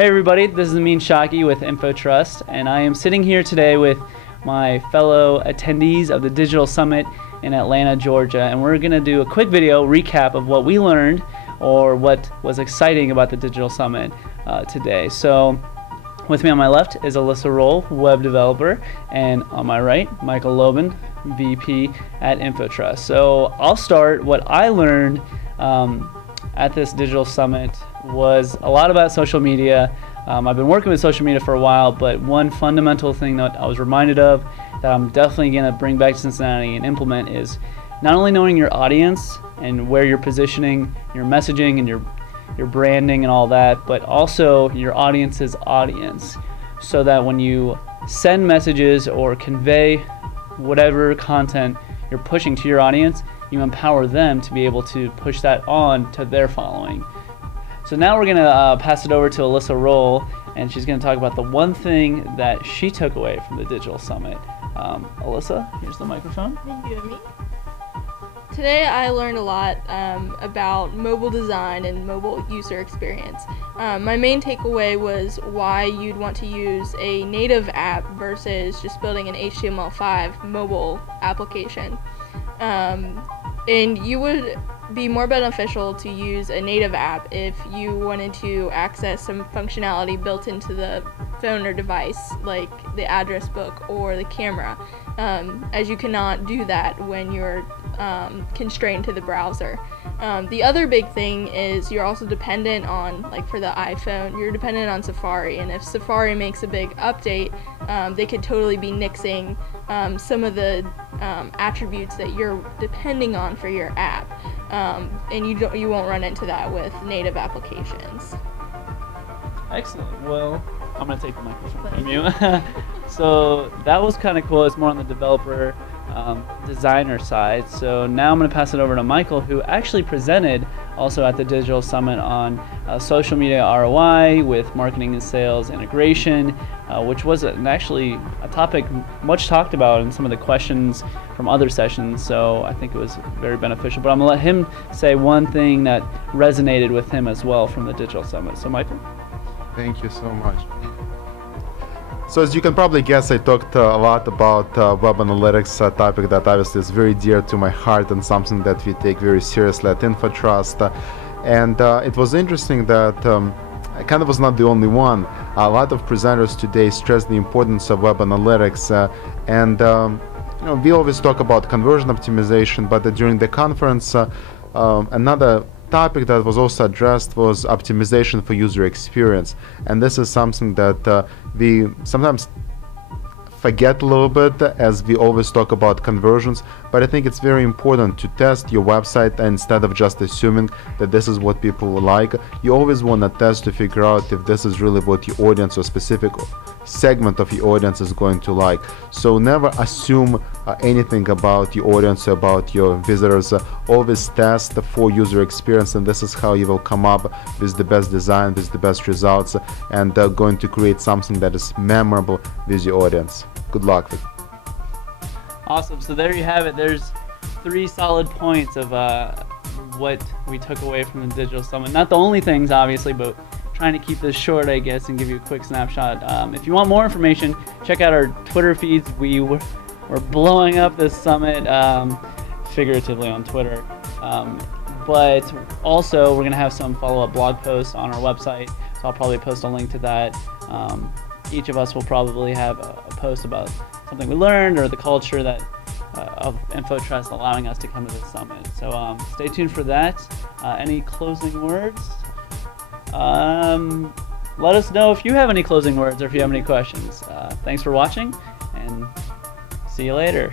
Hey everybody, this is Amin Shawki with InfoTrust, and I am sitting here today with my fellow attendees of the Digital Summit in Atlanta, Georgia, and we're going to do a quick video recap of what we learned or what was exciting about the Digital Summit today. So with me on my left is Alyssa, web developer, and on my right, Michael Loban, VP at InfoTrust. So I'll start. What I learned at this Digital Summit was a lot about social media. I've been working with social media for a while, but one fundamental thing that I was reminded of that I'm definitely going to bring back to Cincinnati and implement is not only knowing your audience and where you're positioning your messaging and your branding and all that, but also your audience's audience, so that when you send messages or convey whatever content you're pushing to your audience, you empower them to be able to push that on to their following. So now we're going to pass it over to Alyssa, and she's going to talk about the one thing that she took away from the Digital Summit. Alyssa, here's the microphone. Thank you, Amin. Today I learned a lot about mobile design and mobile user experience. My main takeaway was why you'd want to use a native app versus just building an HTML5 mobile application. And you would be more beneficial to use a native app if you wanted to access some functionality built into the phone or device, like the address book or the camera, as you cannot do that when you're constrained to the browser. The other big thing is you're also dependent on, like for the iPhone, you're dependent on Safari, and if Safari makes a big update, they could totally be nixing some of the attributes that you're depending on for your app, and you won't run into that with native applications. Excellent. Well, I'm going to take the microphone from you. So that was kind of cool. It's more on the developer designer side. So now I'm going to pass it over to Michael, who actually presented also at the Digital Summit on social media ROI with marketing and sales integration, which was actually a topic much talked about in some of the questions from other sessions. So I think it was very beneficial. But I'm going to let him say one thing that resonated with him as well from the Digital Summit. So Michael. Thank you so much. So as you can probably guess, I talked a lot about web analytics, a topic that obviously is very dear to my heart and something that we take very seriously at InfoTrust. And it was interesting that I kind of was not the only one. A lot of presenters today stressed the importance of web analytics, and we always talk about conversion optimization, but during the conference, another topic that was also addressed was optimization for user experience, and this is something that we sometimes forget a little bit as we always talk about conversions, but I think it's very important to test your website instead of just assuming that this is what people like. You always want to test to figure out if this is really what your audience or specific segment of your audience is going to like. So never assume anything about your audience, about your visitors. Always test for user experience, and this is how you will come up with the best design, with the best results, and going to create something that is memorable with your audience. Good luck with it. Awesome. So there you have it. There's 3 solid points of what we took away from the Digital Summit. Not the only things, obviously, but trying to keep this short, I guess, and give you a quick snapshot. If you want more information, check out our Twitter feeds. We're blowing up this summit, figuratively on Twitter. But also, we're going to have some follow-up blog posts on our website, so I'll probably post a link to that. Each of us will probably have a post about something we learned or the culture that of InfoTrust allowing us to come to this summit. So stay tuned for that. Any closing words? Let us know if you have any closing words or if you have any questions. Thanks for watching, and see you later.